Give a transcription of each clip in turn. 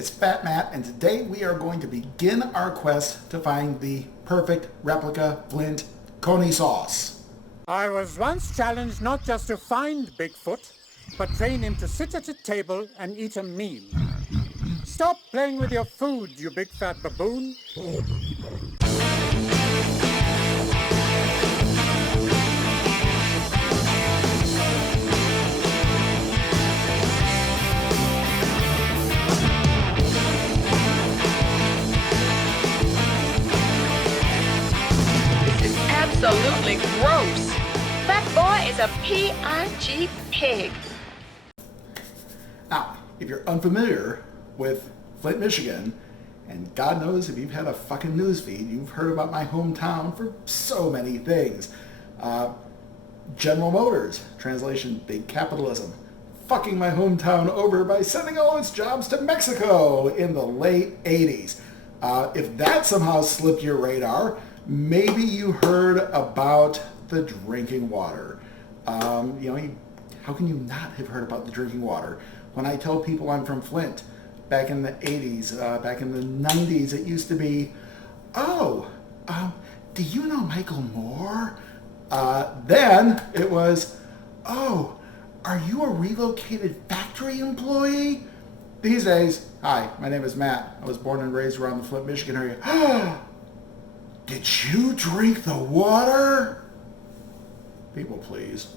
it's Fat Matt, and today we are going to begin our quest to find the perfect replica Flint Coney sauce. I was once challenged not just to find Bigfoot, but train him to sit at a table and eat a meal. Stop playing with your food, you big fat baboon. Absolutely gross. That boy is a P-I-G pig. Now, if you're unfamiliar with Flint, Michigan, and God knows if you've had a fucking news feed, you've heard about my hometown for so many things. General Motors, translation, big capitalism, fucking my hometown over by sending all its jobs to Mexico in the late 80s. If that somehow slipped your radar, maybe you heard about the drinking water. How can you not have heard about the drinking water? When I tell people I'm from Flint, back in the 80s, back in the 90s, it used to be, do you know Michael Moore? Then it was, are you a relocated factory employee? These days, hi, my name is Matt. I was born and raised around the Flint, Michigan area. Did you drink the water? People, please.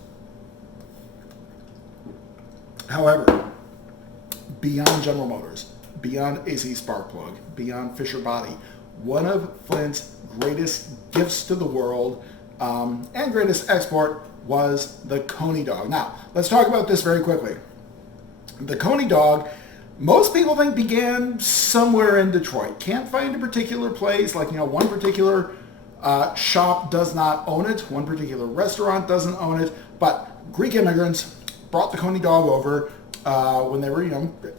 However, beyond General Motors, beyond AC Sparkplug, beyond Fisher Body, one of Flint's greatest gifts to the world and greatest export was the Coney Dog. Now, let's talk about this very quickly. The Coney Dog, most people think began somewhere in Detroit. Can't find a particular place, one particular shop does not own it, one particular restaurant doesn't own it, but Greek immigrants brought the Coney Dog over when they were,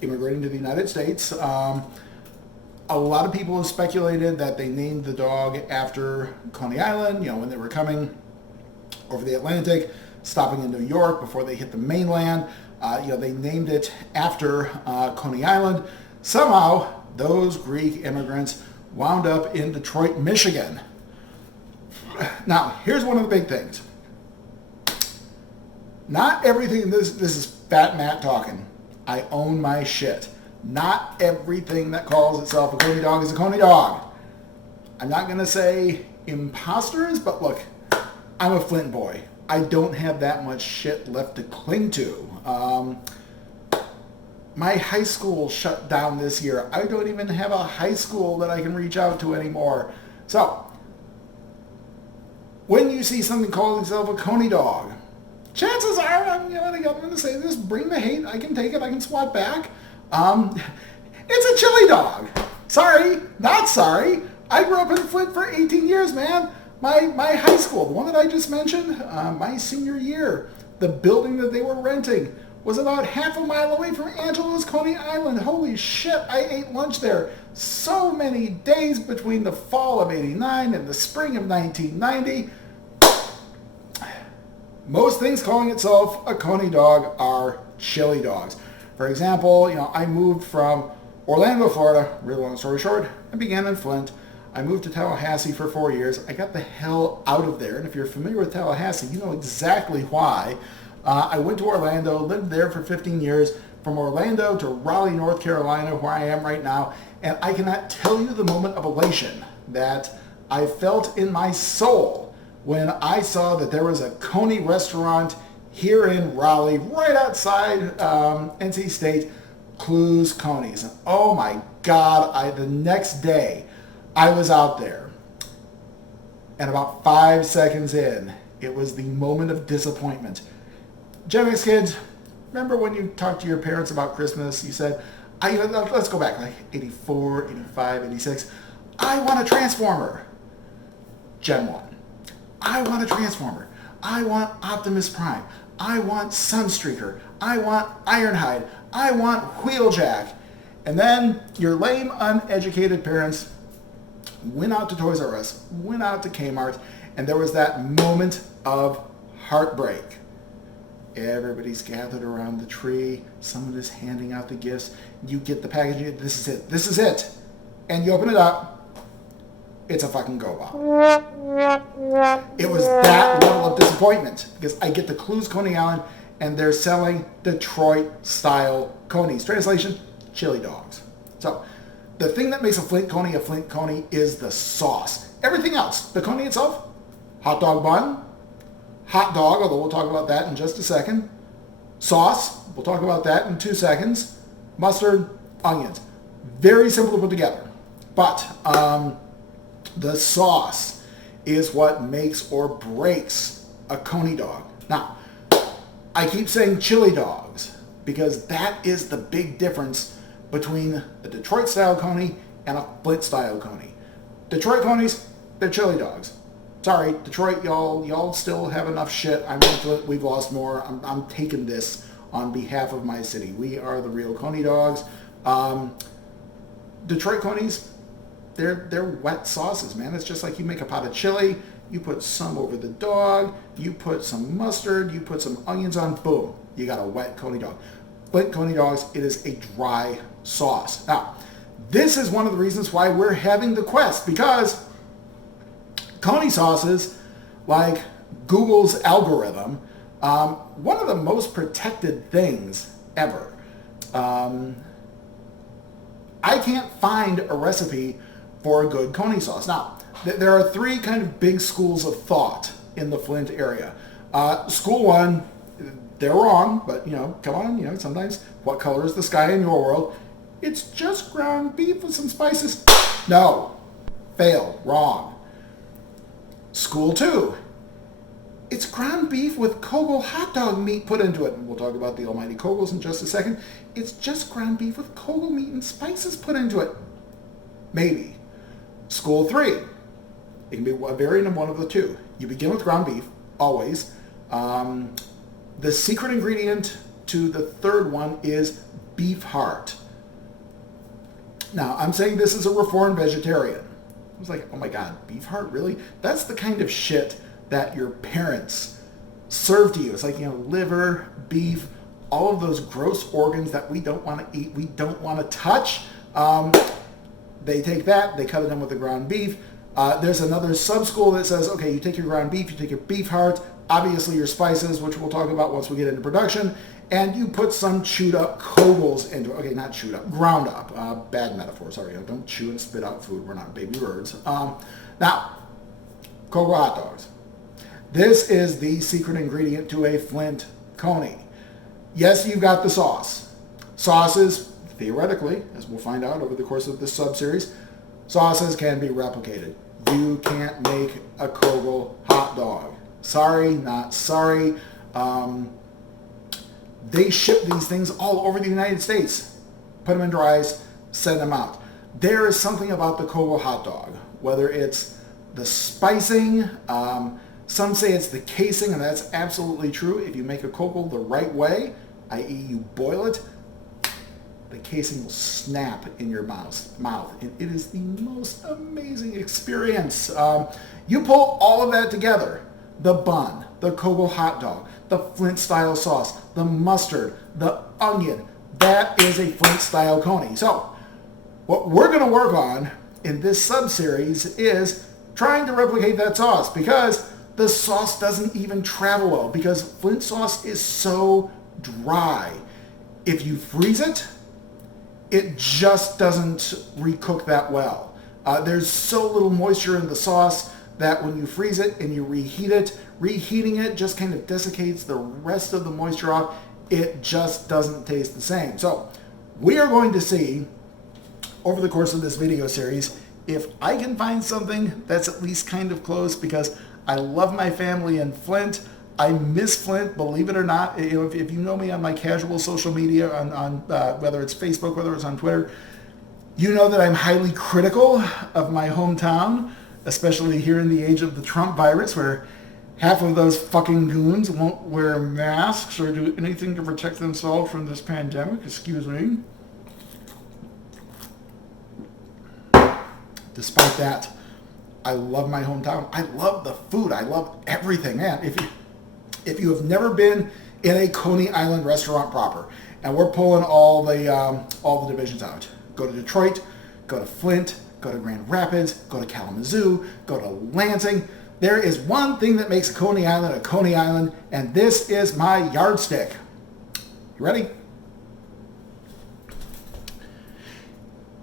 immigrating to the United States. A lot of people have speculated that they named the dog after Coney Island, when they were coming over the Atlantic, stopping in New York before they hit the mainland. They named it after Coney Island. Somehow, those Greek immigrants wound up in Detroit, Michigan. Now, here's one of the big things. Not everything, this is Fat Matt talking. I own my shit. Not everything that calls itself a Coney Dog is a Coney Dog. I'm not going to say imposters, but look, I'm a Flint boy. I don't have that much shit left to cling to. My high school shut down this year. I don't even have a high school that I can reach out to anymore. So, when you see something calling itself a Coney Dog, chances are, I'm going to say this, bring the hate, I can take it, I can swat back. It's a chili dog. Sorry, not sorry. I grew up in Flint for 18 years, man. My high school, the one that I just mentioned, my senior year, the building that they were renting was about half a mile away from Angelo's Coney Island. Holy shit, I ate lunch there so many days between the fall of 89 and the spring of 1990. Most things calling itself a Coney Dog are chili dogs. For example, I moved from Orlando, Florida, really long story short, I began in Flint. I moved to Tallahassee for 4 years. I got the hell out of there. And if you're familiar with Tallahassee, you know exactly why. I went to Orlando, lived there for 15 years, from Orlando to Raleigh, North Carolina, where I am right now. And I cannot tell you the moment of elation that I felt in my soul when I saw that there was a Coney restaurant here in Raleigh, right outside NC State, Clues Coney's. And oh my God, the next day I was out there, and about 5 seconds in, it was the moment of disappointment. Gen X kids, remember when you talked to your parents about Christmas, you said, let's go back, like 84, 85, 86, I want a Transformer. Gen 1. I want a Transformer. I want Optimus Prime. I want Sunstreaker. I want Ironhide. I want Wheeljack. And then your lame, uneducated parents went out to Toys R Us, went out to Kmart, and there was that moment of heartbreak. Everybody's gathered around the tree. Someone is handing out the gifts. You get the package. This is it. This is it. And you open it up. It's a fucking go bomb. It was that level of disappointment because I get the Clues Coney Island and they're selling Detroit-style Coneys. Translation, chili dogs. So the thing that makes a Flint Coney is the sauce. Everything else, the Coney itself, hot dog bun, hot dog, although we'll talk about that in just a second, sauce, we'll talk about that in 2 seconds, mustard, onions. Very simple to put together. But the sauce is what makes or breaks a Coney dog. Now, I keep saying chili dogs because that is the big difference between a Detroit-style Coney and a Flint-style Coney. Detroit Coneys, they're chili dogs. Sorry, Detroit, y'all still have enough shit. I'm in Flint, we've lost more. I'm taking this on behalf of my city. We are the real Coney dogs. Detroit Coneys, they're wet sauces, man. It's just like you make a pot of chili, you put some over the dog, you put some mustard, you put some onions on, boom, you got a wet Coney dog. Flint Coney dogs, it is a dry sauce. Now, this is one of the reasons why we're having the quest, because Coney sauces, like Google's algorithm, one of the most protected things ever. I can't find a recipe for a good Coney sauce. Now, there are 3 kind of big schools of thought in the Flint area. School 1, they're wrong, but come on, sometimes what color is the sky in your world? It's just ground beef with some spices. No, fail, wrong. School 2, it's ground beef with Kogel hot dog meat put into it. And we'll talk about the almighty Kogels in just a second. It's just ground beef with Kogel meat and spices put into it. Maybe. School 3, it can be a variant of one of the 2. You begin with ground beef, always. The secret ingredient to the 3rd one is beef heart. Now, I'm saying this is a reformed vegetarian. I was like, oh my God, beef heart, really? That's the kind of shit that your parents serve to you. It's like, liver, beef, all of those gross organs that we don't want to eat, we don't want to touch. They take that, they cut it in with the ground beef. There's another sub-school that says, okay, you take your ground beef, you take your beef heart, obviously your spices, which we'll talk about once we get into production, and you put some chewed up Kogels into it. Okay, not chewed up, ground up. Bad metaphor, sorry. Don't chew and spit out food. We're not baby birds. Now, Kogel hot dogs. This is the secret ingredient to a Flint Coney. Yes, you've got the sauce. Sauces, theoretically, as we'll find out over the course of this sub-series, sauces can be replicated. You can't make a Kogel hot dog. Sorry, not sorry. They ship these things all over the United States. Put them in dry ice, send them out. There is something about the Kogel hot dog, whether it's the spicing, some say it's the casing, and that's absolutely true. If you make a Kogel the right way, i.e. you boil it, the casing will snap in your mouth. And it is the most amazing experience. You pull all of that together, the bun, the Kogel hot dog, the Flint-style sauce, the mustard, the onion, that is a Flint-style Coney. So what we're going to work on in this sub-series is trying to replicate that sauce, because the sauce doesn't even travel well, because Flint sauce is so dry. If you freeze it, it just doesn't recook that well. There's so little moisture in the sauce that when you freeze it and you reheat it, reheating it just kind of desiccates the rest of the moisture off. It just doesn't taste the same. So we are going to see over the course of this video series if I can find something that's at least kind of close, because I love my family in Flint. I miss Flint, believe it or not. If you know me on my casual social media, on whether it's Facebook, whether it's on Twitter, you know that I'm highly critical of my hometown, especially here in the age of the Trump virus, where half of those fucking goons won't wear masks or do anything to protect themselves from this pandemic. Excuse me. Despite that, I love my hometown. I love the food. I love everything, man. If you have never been in a Coney Island restaurant proper. And we're pulling all the divisions out. Go to Detroit, go to Flint, go to Grand Rapids, go to Kalamazoo, go to Lansing. There is one thing that makes Coney Island, and this is my yardstick. You ready?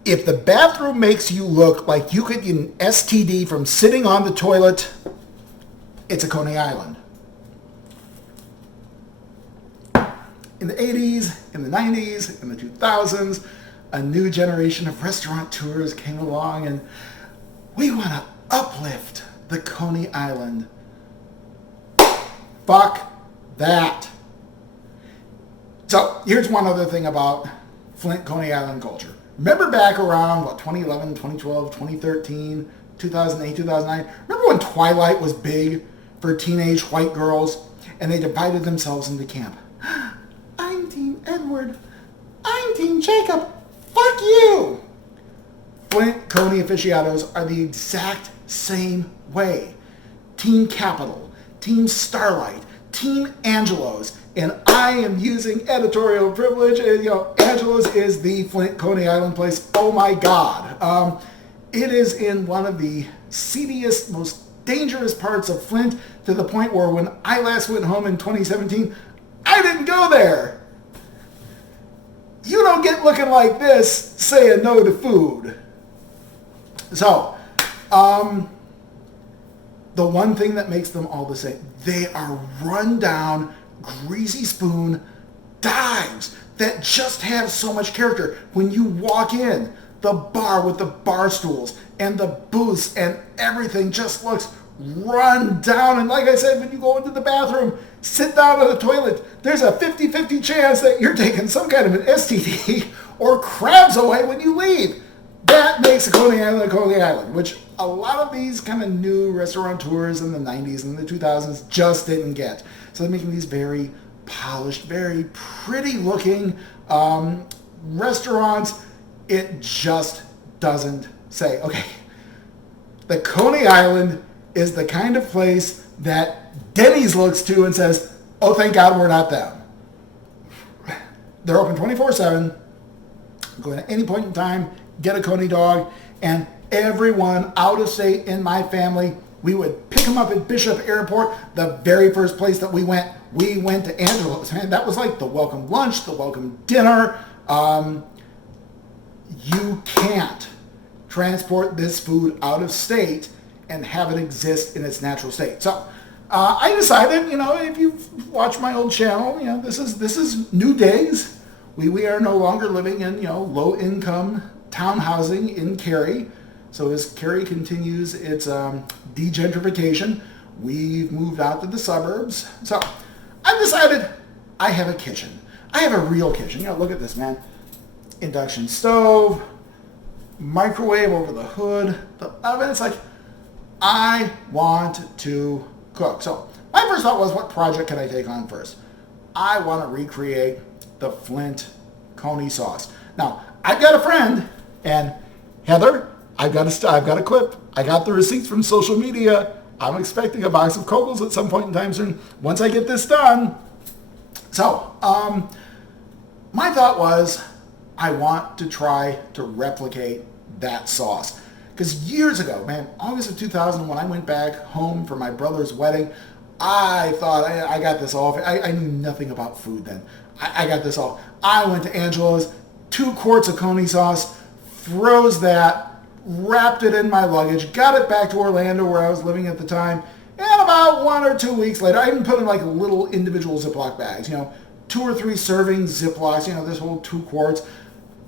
If the bathroom makes you look like you could get an STD from sitting on the toilet, it's a Coney Island. In the 80s, in the 90s, in the 2000s, a new generation of restaurateurs came along, and we want to uplift the Coney Island. Fuck that. So here's one other thing about Flint Coney Island culture. Remember back around, 2011, 2012, 2013, 2008, 2009? Remember when Twilight was big for teenage white girls and they divided themselves into camp? I'm Team Edward. I'm Team Jacob. Fuck you! Flint Coney aficionados are the exact same way. Team Capital, Team Starlight, Team Angelo's, and I am using editorial privilege. And, Angelo's is the Flint Coney Island place. Oh my God. It is in one of the seediest, most dangerous parts of Flint, to the point where when I last went home in 2017, I didn't go there. You don't get looking like this saying no to food. So, the one thing that makes them all the same, they are run down, greasy spoon dives that just have so much character. When you walk in, the bar with the bar stools and the booths and everything just looks run down. And like I said, when you go into the bathroom, sit down on the toilet, there's a 50-50 chance that you're taking some kind of an STD or crabs away when you leave. That makes a Coney Island, which a lot of these kind of new restaurateurs in the 90s and the 2000s just didn't get. So they're making these very polished, very pretty looking restaurants. It just doesn't say, okay, the Coney Island is the kind of place that Denny's looks to and says, oh, thank God we're not them. They're open 24/7. Go at any point in time, get a Coney dog, and everyone out of state in my family, we would pick them up at Bishop Airport. The very first place that we went to Angelo's. Man, that was like the welcome lunch, the welcome dinner. You can't transport this food out of state and have it exist in its natural state. So I decided, if you've watched my old channel, this is new days. We are no longer living in, low income town housing in Cary. So as Cary continues its degentrification, we've moved out to the suburbs. So I decided I have a kitchen. I have a real kitchen. Look at this, man. Induction stove, microwave over the hood, the oven. It's like, I want to cook. So my first thought was, what project can I take on first? I want to recreate the Flint Coney sauce. Now, I've got a friend, and Heather, I've got a clip. I got the receipts from social media. I'm expecting a box of Kogels at some point in time soon, once I get this done. So, my thought was, I want to try to replicate that sauce. Because years ago, man, August of 2000, when I went back home for my brother's wedding, I thought, I got this all. I knew nothing about food then. I got this all. I went to Angelo's, 2 quarts of Coney sauce, froze that, wrapped it in my luggage, got it back to Orlando where I was living at the time, and about 1 or 2 weeks later, I even put in like little individual Ziploc bags, 2 or 3 serving Ziplocs, this whole 2 quarts.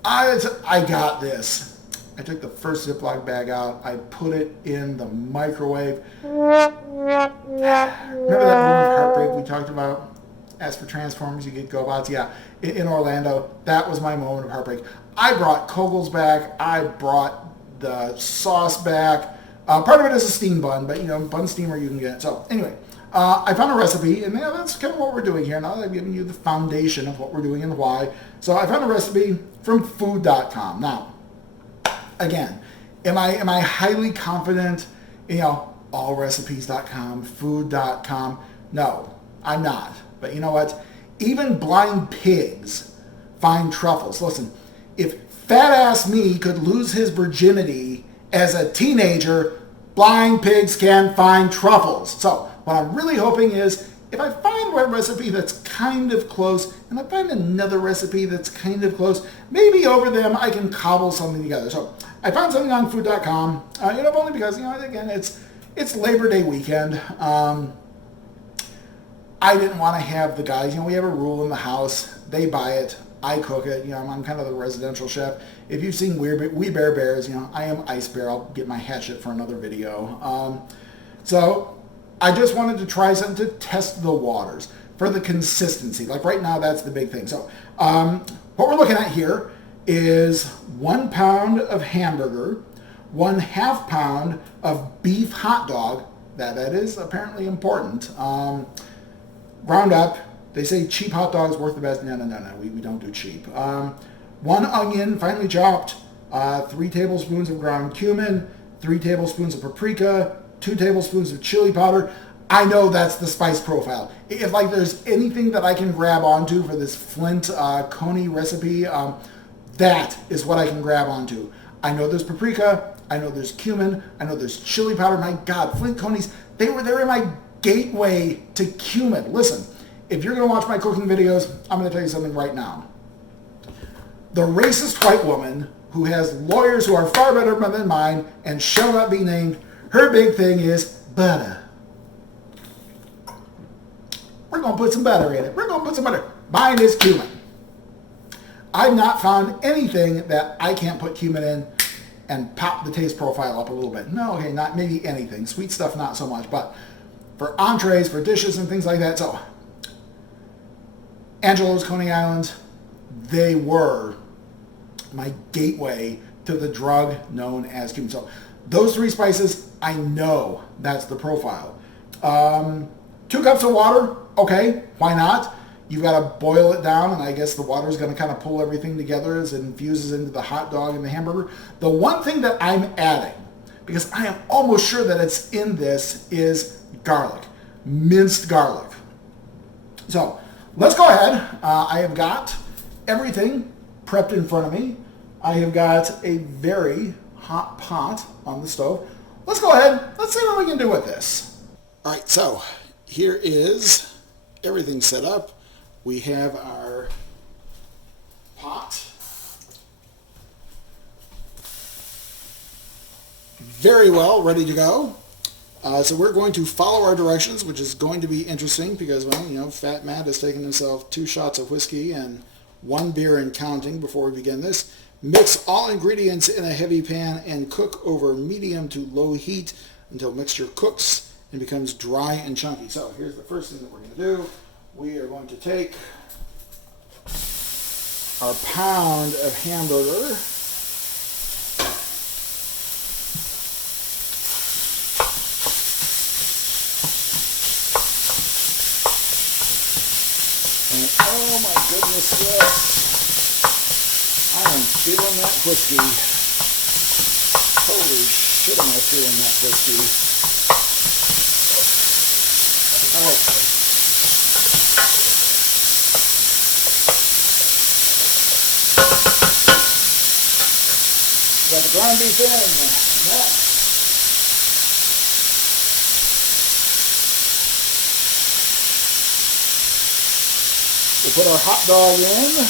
I got this. I took the first Ziploc bag out. I put it in the microwave. Remember that moment of heartbreak we talked about? As for Transformers, you get GoBots. Yeah, in Orlando, that was my moment of heartbreak. I brought Kogels back. I brought the sauce back. Part of it is a steam bun, but bun steamer you can get. So anyway, I found a recipe, and that's kind of what we're doing here. Now that I've given you the foundation of what we're doing and why. So I found a recipe from food.com. Now, again, am I highly confident, allrecipes.com, food.com? No, I'm not. But you know what? Even blind pigs find truffles. Listen, if fat-ass me could lose his virginity as a teenager, blind pigs can find truffles. So what I'm really hoping is if I find one recipe that's kind of close and I find another recipe that's kind of close, maybe over them I can cobble something together. So I found something on food.com, only because, again, it's Labor Day weekend. I didn't want to have the guys, we have a rule in the house. They buy it. I cook it. I'm kind of the residential chef. If you've seen We Bear Bears, I am Ice Bear. I'll get my hatchet for another video. So I just wanted to try something to test the waters for the consistency. Like right now, that's the big thing. So what we're looking at here is 1 pound of hamburger, 1/2 pound of beef hot dog. That is apparently important. Round up. They say cheap hot dogs worth the best. No. We don't do cheap. 1 onion, finely chopped. 3 tablespoons of ground cumin. 3 tablespoons of paprika. 2 tablespoons of chili powder. I know that's the spice profile. If there's anything that I can grab onto for this Flint Coney recipe, that is what I can grab onto. I know there's paprika. I know there's cumin. I know there's chili powder. My God, Flint Coneys, they're in my gateway to cumin. Listen, if you're going to watch my cooking videos, I'm going to tell you something right now. The racist white woman who has lawyers who are far better than mine and shall not be named, her big thing is butter. We're going to put some butter in it. We're going to put some butter. Mine is cumin. I've not found anything that I can't put cumin in and pop the taste profile up a little bit. No, okay, not maybe anything. Sweet stuff, not so much. But for entrees, for dishes, and things like that. So Angelo's Coney Island, they were my gateway to the drug known as cumin. So those 3 spices, I know that's the profile. 2 cups of water, okay, why not? You've got to boil it down, and I guess the water is going to kind of pull everything together as it infuses into the hot dog and the hamburger. The one thing that I'm adding, because I am almost sure that it's in this, is garlic, minced garlic. So let's go ahead. I have got everything prepped in front of me. I have got a very hot pot on the stove. Let's go ahead. Let's see what we can do with this. All right, so here is everything set up. We have our pot. Very well, ready to go. So we're going to follow our directions, which is going to be interesting because, Fat Matt has taken himself 2 shots of whiskey and 1 beer and counting before we begin this. Mix all ingredients in a heavy pan and cook over medium to low heat until mixture cooks and becomes dry and chunky. So here's the first thing that we're going to do. We are going to take our pound of hamburger. And oh my goodness, yes, I am feeling that whiskey. Holy shit, am I feeling that whiskey. All right. Got the ground beef in. Next. We'll put our hot dog in.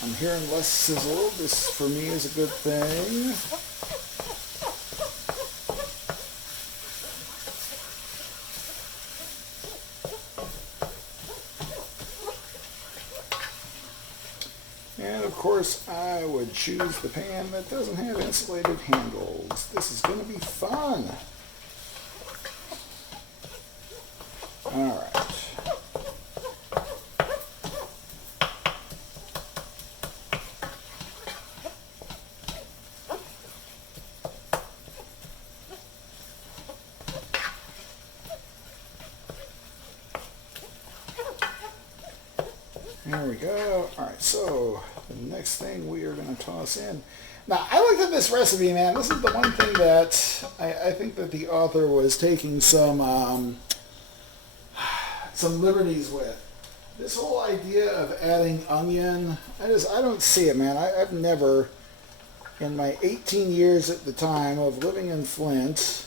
I'm hearing less sizzle. This, for me, is a good thing. And, of course, I would choose the pan that doesn't have insulated handles. This is going to be fun. All right. so the next thing we are going to toss in. Now, I looked at this recipe, man. This is the one thing that I think that the author was taking some liberties with. This whole idea of adding onion, I don't see it, man. I've never, in my 18 years at the time of living in Flint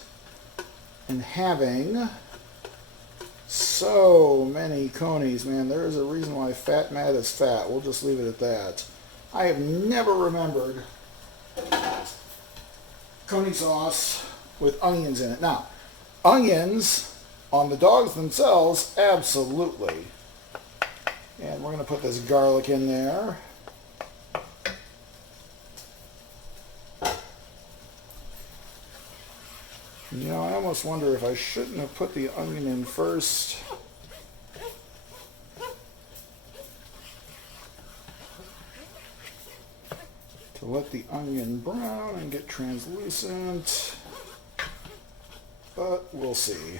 and having so many Coneys, man, there is a reason why Fat Matt is fat. We'll just leave it at that. I have never remembered Coney sauce with onions in it. Now, onions on the dogs themselves, absolutely. And we're going to put this garlic in there. You know, I almost wonder if I shouldn't have put the onion in first. To let the onion brown and get translucent. But we'll see.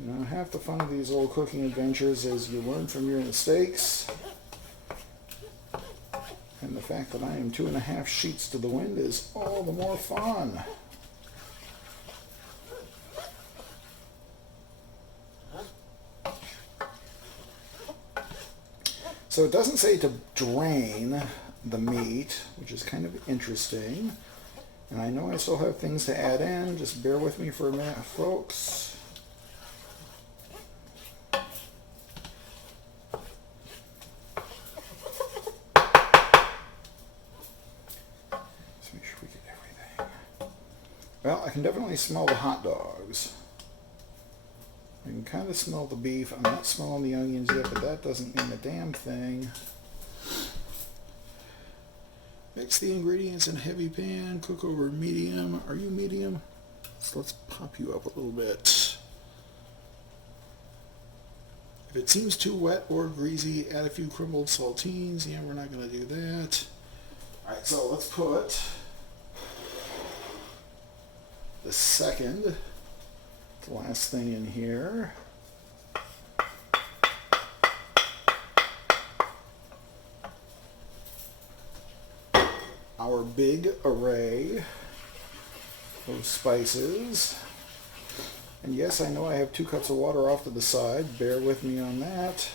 You know, half the fun of these old cooking adventures is you learn from your mistakes. And the fact that I am 2.5 sheets to the wind is all the more fun. So it doesn't say to drain the meat, which is kind of interesting. And I know I still have things to add in. Just bear with me for a minute, folks. Let's make sure we get everything. Well, I can definitely smell the hot dogs. I can kind of smell the beef. I'm not smelling the onions yet, but that doesn't mean a damn thing. Mix the ingredients in a heavy pan. Cook over medium. Are you medium? So let's pop you up a little bit. If it seems too wet or greasy, add a few crumbled saltines. Yeah, we're not going to do that. Alright, so let's put the second, the last thing in here. Our big array of spices. And yes, I know I have 2 cups of water off to the side. Bear with me on that.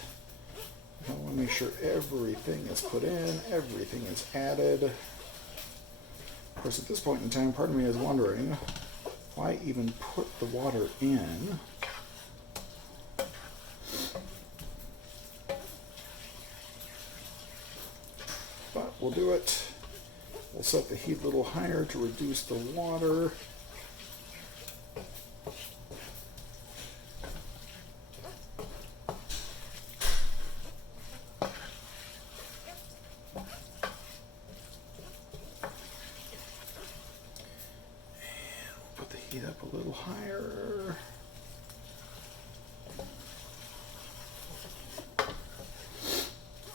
I want to make sure everything is put in, everything is added. Of course, at this point in time, part of me is wondering why even put the water in. But we'll do it. We'll set the heat a little higher to reduce the water. Heat up a little higher.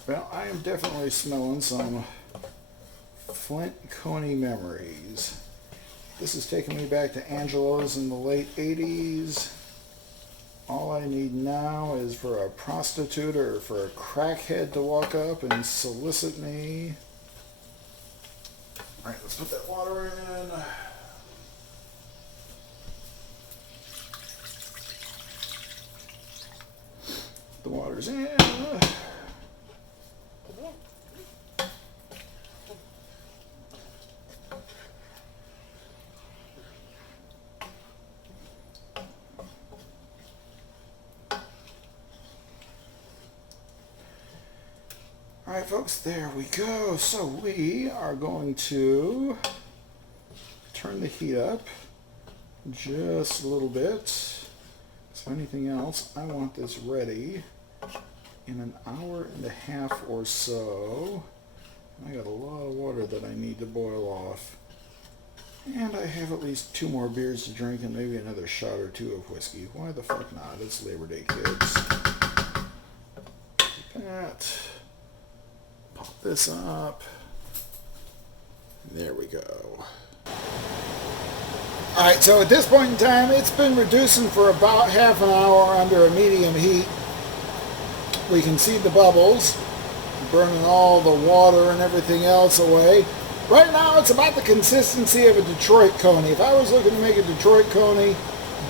Well, I am definitely smelling some Flint Coney memories. This is taking me back to Angelo's in the late 80s. All I need now is for a prostitute or for a crackhead to walk up and solicit me. Alright, let's put that water in. The water's in. All right, folks, there we go. So we are going to turn the heat up just a little bit. So anything else, I want this ready in an hour and a half or so. I got a lot of water that I need to boil off. And I have at least 2 more beers to drink and maybe another shot or 2 of whiskey. Why the fuck not? It's Labor Day, kids. Like that. Pop this up. There we go. Alright, so at this point in time, it's been reducing for about half an hour under a medium heat. We can see the bubbles. burning all the water and everything else away. Right now it's about the consistency of a Detroit Coney. If I was looking to make a Detroit Coney,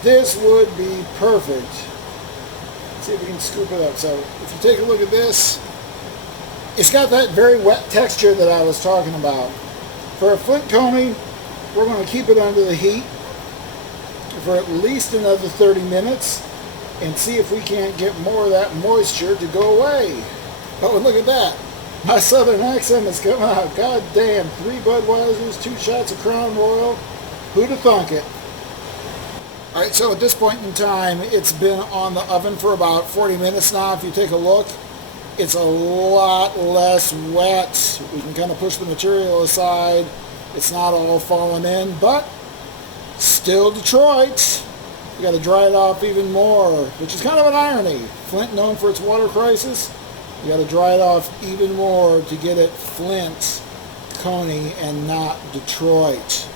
this would be perfect. Let's see if we can scoop it up. So if you take a look at this, it's got that very wet texture that I was talking about. For a Flint Coney, we're going to keep it under the heat for at least another 30 minutes and see if we can't get more of that moisture to go away. Oh, and look at that. My southern accent is coming out. God damn, 3 Budweisers, 2 shots of Crown Royal. Who'd have thunk it? Alright, so at this point in time, it's been on the oven for about 40 minutes now. If you take a look, it's a lot less wet. We can kind of push the material aside. It's not all falling in, but still Detroit. You got to dry it off even more, which is kind of an irony. Flint, known for its water crisis, you got to dry it off even more to get it Flint Coney and not Detroit.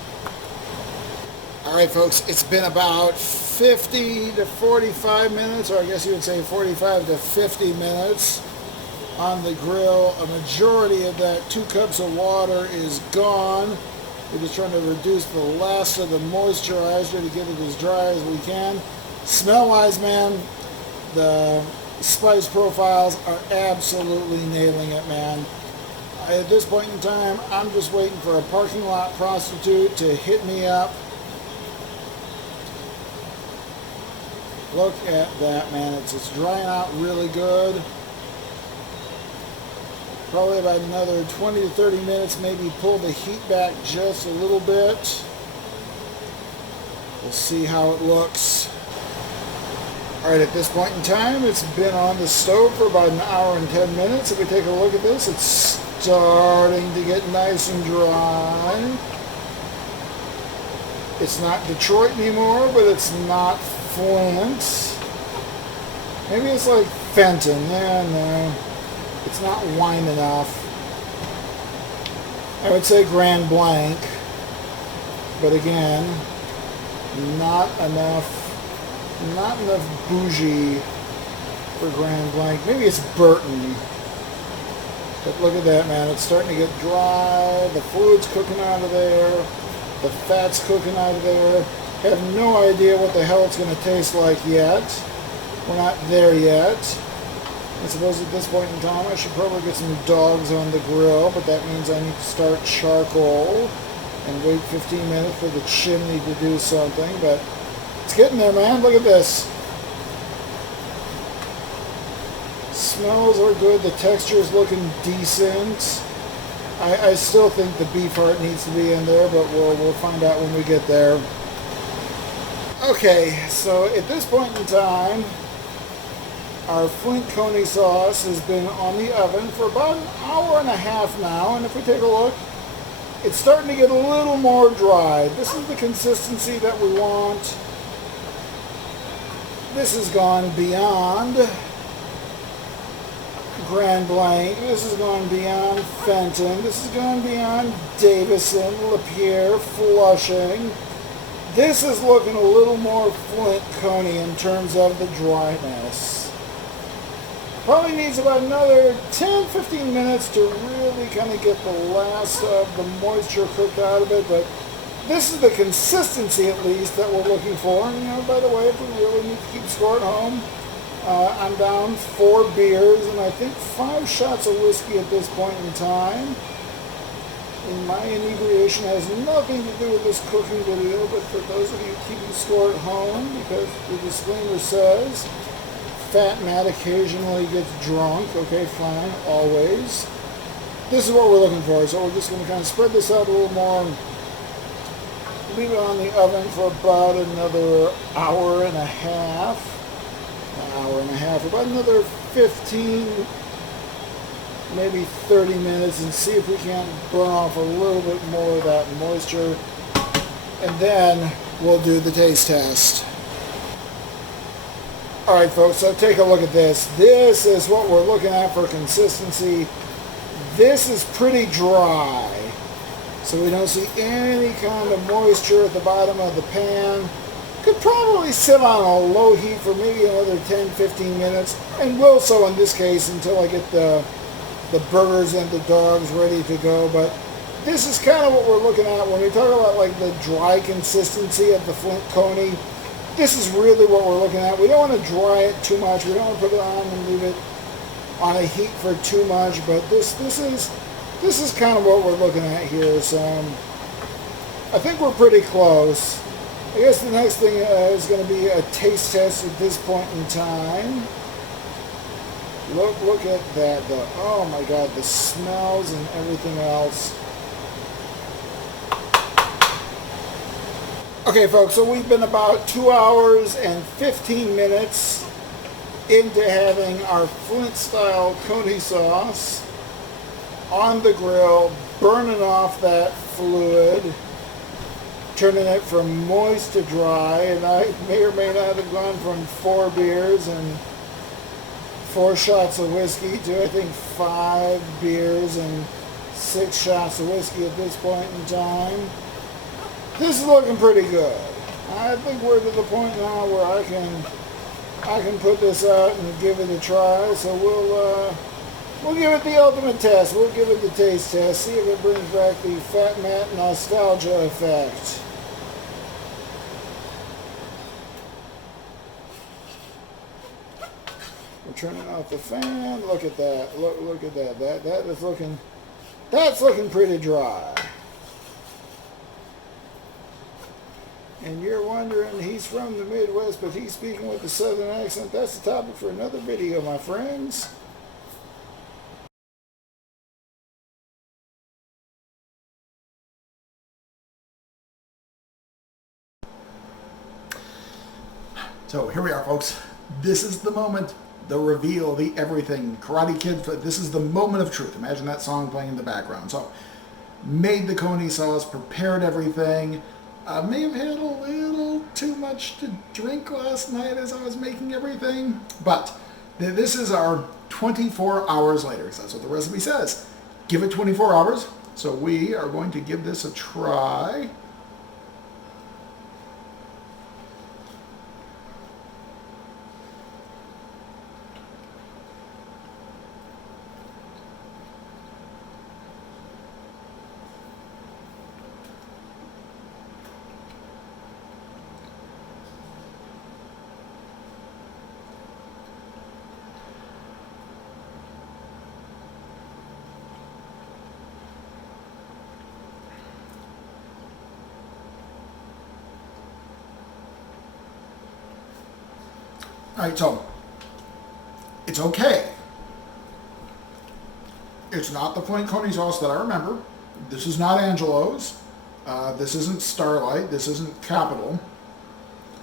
All right, folks, it's been about 50 to 45 minutes, or I guess you would say 45 to 50 minutes on the grill. A majority of that 2 cups of water is gone. We're just trying to reduce the last of the moisturizer to get it as dry as we can. Smell-wise, man, the spice profiles are absolutely nailing it, man. At this point in time, I'm just waiting for a parking lot prostitute to hit me up. Look at that, man. It's drying out really good. Probably about another 20 to 30 minutes, maybe pull the heat back just a little bit. We'll see how it looks. Alright, at this point in time, it's been on the stove for about an hour and 10 minutes. If we take a look at this, it's starting to get nice and dry. It's not Detroit anymore, but it's not Flint. Maybe it's like Fenton. Yeah, no. It's not wine enough. I would say Grand Blanc, but again, not enough bougie for Grand Blanc. Maybe it's Burton. But look at that, man. It's starting to get dry. The fluid's cooking out of there. The fat's cooking out of there. I have no idea what the hell it's going to taste like yet. We're not there yet. I suppose at this point in time I should probably get some dogs on the grill, but that means I need to start charcoal and wait 15 minutes for the chimney to do something, but it's getting there, man. Look at this. Smells are good. The texture is looking decent. I still think the beef heart needs to be in there, but we'll find out when we get there. Okay, so at this point in time, our Flint Coney sauce has been on the oven for about an hour and a half now, and if we take a look, it's starting to get a little more dry. This is the consistency that we want. This has gone beyond Grand Blanc. This has gone beyond Fenton. This has gone beyond Davison, Lapeer, Flushing. This is looking a little more Flint Coney in terms of the dryness. Probably needs about another 10-15 minutes to really kind of get the last of the moisture cooked out of it, but this is the consistency at least that we're looking for. And, you know, by the way, if we really need to keep score at home, I'm down 4 beers and I think 5 shots of whiskey at this point in time. And my inebriation has nothing to do with this cooking video, but for those of you keeping score at home, because the disclaimer says, Fat Matt occasionally gets drunk. Okay, fine, always. This is what we're looking for, so we're just going to kind of spread this out a little more and leave it on the oven for about another hour and a half. About another 15, maybe 30 minutes, and see if we can't burn off a little bit more of that moisture. And then we'll do the taste test. Alright folks, so take a look at this. This is what we're looking at for consistency. This is pretty dry. So we don't see any kind of moisture at the bottom of the pan. Could probably sit on a low heat for maybe another 10-15 minutes. And will so in this case until I get the the burgers and the dogs ready to go. But this is kind of what we're looking at when we talk about like the dry consistency of the Flint Coney. This is really what we're looking at. We don't want to dry it too much. We don't want to put it on and leave it on a heat for too much. But this is kind of what we're looking at here. So I think we're pretty close. I guess the next thing is going to be a taste test at this point in time. Look at that, though. Oh my God, the smells and everything else. Okay, folks, so we've been about 2 hours and 15 minutes into having our Flint-style Coney sauce on the grill, burning off that fluid, turning it from moist to dry, and I may or may not have gone from 4 beers and 4 shots of whiskey to I think 5 beers and 6 shots of whiskey at this point in time. This is looking pretty good. I think we're to the point now where I can put this out and give it a try. So we'll give it the ultimate test. We'll give it the taste test. See if it brings back the Fat Matt nostalgia effect. We're turning off the fan. Look at that. Look at that. That is looking. That's looking pretty dry. And you're wondering, he's from the Midwest, but he's speaking with a Southern accent. That's the topic for another video, my friends. So here we are, folks. This is the moment, the reveal, the everything. Karate Kid, this is the moment of truth. Imagine that song playing in the background. So, made the Coney sauce, prepared everything. May have had a little too much to drink last night as I was making everything. But this is our 24 hours later, because that's what the recipe says. Give it 24 hours. So we are going to give this a try. Alright, so it's okay. It's not the Flint Coney sauce that I remember. This is not Angelo's. This isn't Starlight. This isn't Capital.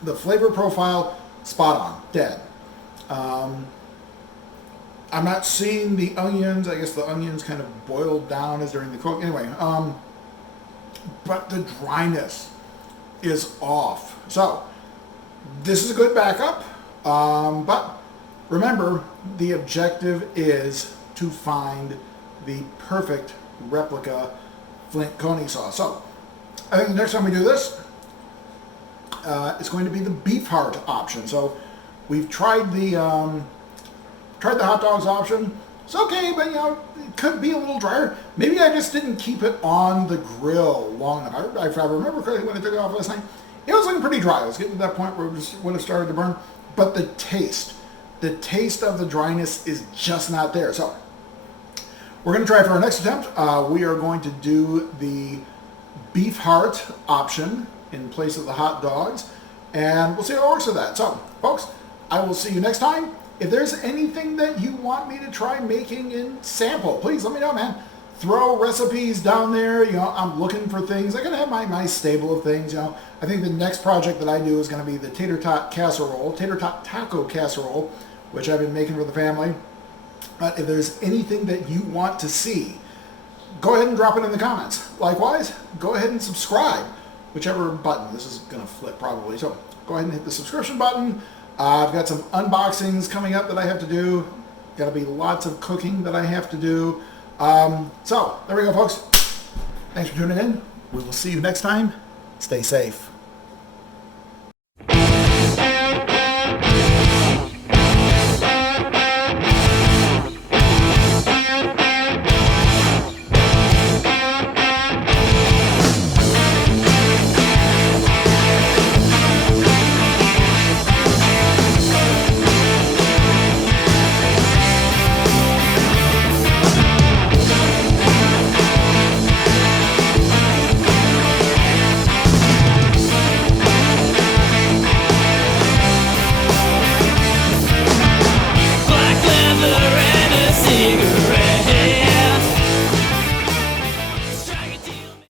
The flavor profile, spot on, dead. I'm not seeing the onions. I guess the onions kind of boiled down as during the cook. Anyway, but the dryness is off. So this is a good backup. But remember, the objective is to find the perfect replica Flint Coney sauce. So I think the next time we do this, it's going to be the beef heart option. So we've tried the hot dogs option. It's okay, but you know, it could be a little drier. Maybe I just didn't keep it on the grill long enough. If I remember correctly, when I took it off last night, it was looking pretty dry. It was getting to that point where it just would have started to burn. But the taste of the dryness is just not there. So we're going to try for our next attempt. We are going to do the beef heart option in place of the hot dogs, and we'll see how it works with that. So, folks, I will see you next time. If there's anything that you want me to try making and sample, please let me know, man. Throw recipes down there. You know, I'm looking for things. I'm going to have my stable of things. You know, I think the next project that I do is going to be the tater tot taco casserole, which I've been making for the family. But if there's anything that you want to see, go ahead and drop it in the comments. Likewise, go ahead and subscribe, whichever button. This is going to flip probably. So go ahead and hit the subscription button. I've got some unboxings coming up that I have to do. Got to be lots of cooking that I have to do. So there we go, folks. Thanks for tuning in. We will see you next time. Stay safe.